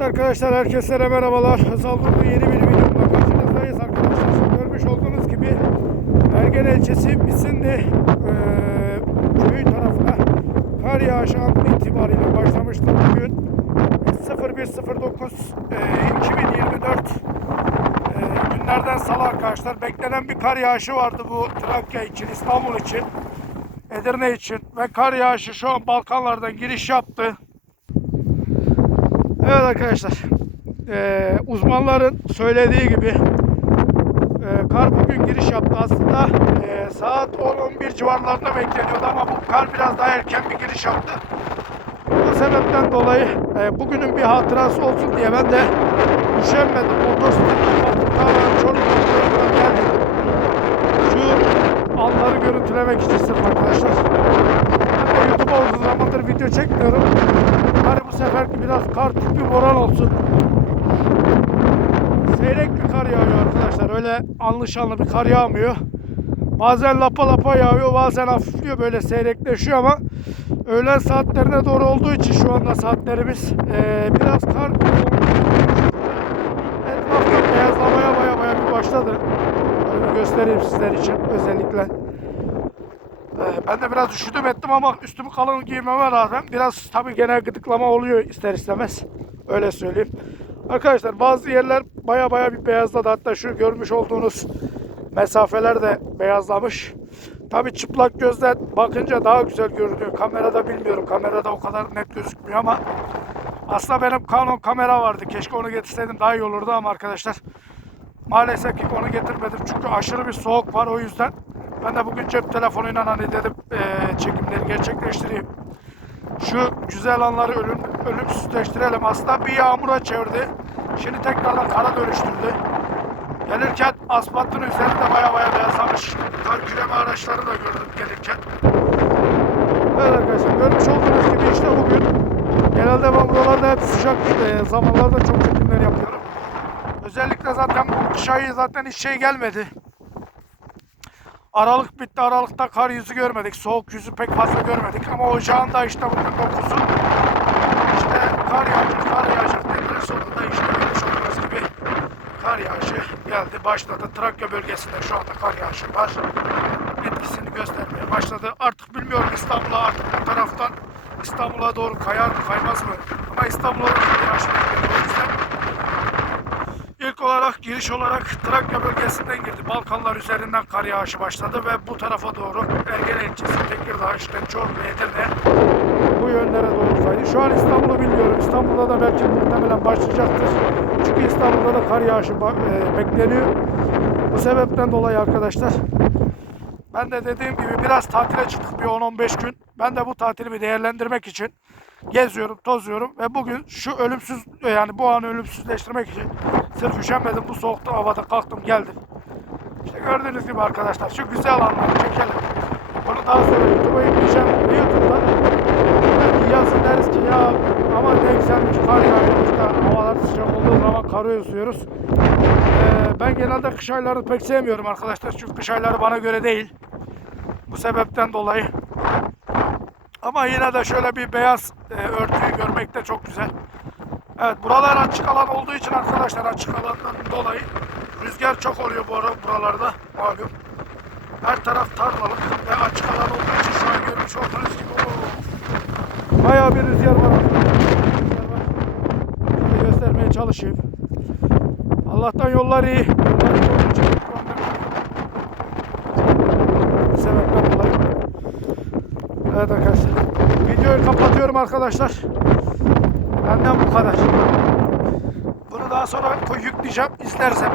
arkadaşlar herkese merhabalar. Salburnu yeni bir videomda karşınızdayız arkadaşlar. Görmüş olduğunuz gibi Ergen ilçesi Misindi eee köy tarafına kar yağışı an itibariyle başlamıştır. Bugün 0109 eee, 2024 eee, günlerden salı arkadaşlar. Beklenen bir kar yağışı vardı bu Trakya için, İstanbul için, Edirne için ve kar yağışı şu an Balkanlardan giriş yaptı. Evet arkadaşlar. eee, uzmanların söylediği gibi eee, kar bugün giriş yaptı. Aslında eee, saat 10-11 civarlarında bekleniyordu ama bu kar biraz daha erken bir giriş yaptı. Bu sebepten dolayı eee, bugünün bir hatırası olsun diye ben de üşenmedim. Ta Çorum'a kadar geldim. Şu anları görüntülemek için sırf arkadaşlar. Ben de YouTube'a uzun zamandır video çekmiyorum. Bu seferki biraz kar tipi moral olsun. Seyrek bir kar yağıyor arkadaşlar. Öyle anlı bir kar yağmıyor. Bazen lapa lapa yağıyor, bazen hafifliyor böyle seyrekleşiyor ama öğlen saatlerine doğru olduğu için şu anda saatlerimiz eee, biraz kar etrafta beyazlamaya baya baya bir başladı. Böyle göstereyim sizler için özellikle. Ee, Ben de biraz üşüdüm ettim ama üstümü kalın giymeme rağmen biraz tabii gene gıdıklama oluyor ister istemez. Öyle söyleyeyim. Arkadaşlar bazı yerler baya baya bir beyazladı. Hatta şu görmüş olduğunuz mesafeler de beyazlamış. Tabii çıplak gözden bakınca daha güzel görünüyor. Kamerada bilmiyorum. Kamerada o kadar net gözükmüyor ama aslında benim Canon kamera vardı. Keşke onu getirseydim daha iyi olurdu ama arkadaşlar Maalesef ki onu getirmedim çünkü aşırı bir soğuk var o yüzden. Ben de bugün cep telefonuyla hani dedim eee, çekimleri gerçekleştireyim. Şu güzel anları ölüm, ölümsüzleştirelim. Aslında bir yağmura çevirdi. Şimdi tekrardan kara dönüştürdü. Gelirken asfaltın üzerinde baya baya beyazlamış. Kar küreme araçları da gördüm gelirken. Evet arkadaşlar görmüş olduğunuz gibi işte bugün genelde ben buralarda hep sıcak eee, zamanlarda çok çekimler yapıyorum. Özellikle zaten kış ayı zaten hiç şey gelmedi. Aralık bitti. Aralıkta kar yüzü görmedik. Soğuk yüzü pek fazla görmedik. Ama ocağın da işte bugün 9'u. İşte kar yağacak, kar yağacak dediler. Sonunda işte olduğunuz gibi kar yağışı geldi. Başladı. Trakya bölgesinde şu anda kar yağışı var. Etkisini göstermeye başladı. Artık bilmiyorum İstanbul'a artık bu taraftan İstanbul'a doğru kayar mı kaymaz mı? Ama İstanbul'a da kar yağışı. Olarak giriş olarak Trakya bölgesinden girdi. Balkanlar üzerinden kar yağışı başladı ve bu tarafa doğru Ergene ilçesi, Tekirdağ, işte Çorlu, Edirne bu yönlere doğru kaydı. Şu an İstanbul'u bilmiyorum. İstanbul'da da belki muhtemelen başlayacaktır. Çünkü İstanbul'da da kar yağışı e, bekleniyor. Bu sebepten dolayı arkadaşlar ben de dediğim gibi biraz tatile çıktık bir 10-15 gün. Ben de bu tatilimi değerlendirmek için geziyorum, tozuyorum ve bugün şu ölümsüz yani bu anı ölümsüzleştirmek için sırf üşenmedim bu soğukta havada kalktım geldim. İşte gördüğünüz gibi arkadaşlar şu güzel anları çekelim. Bunu daha sonra YouTube'a yükleyeceğim ve YouTube'dan belki yazın deriz ki ya ama ne güzelmiş kar yağıyormuş da havalar sıcak olduğu zaman karı yüzüyoruz. Ee, ben genelde kış aylarını pek sevmiyorum arkadaşlar çünkü kış ayları bana göre değil. Bu sebepten dolayı ama yine de şöyle bir beyaz e, örtüyü görmek de çok güzel. Evet buralar açık alan olduğu için arkadaşlar açık alandan dolayı rüzgar çok oluyor bu ara buralarda malum. Her taraf tarlalık ve açık alan olduğu için şu an görmüş olduğunuz gibi oo, bayağı bir rüzgar var. Rüzgar göstermeye çalışayım. Allah'tan yollar iyi. Yollar iyi Evet arkadaşlar. Videoyu kapatıyorum arkadaşlar. Benden bu kadar. Bunu daha sonra yükleyeceğim. İzleriz hep.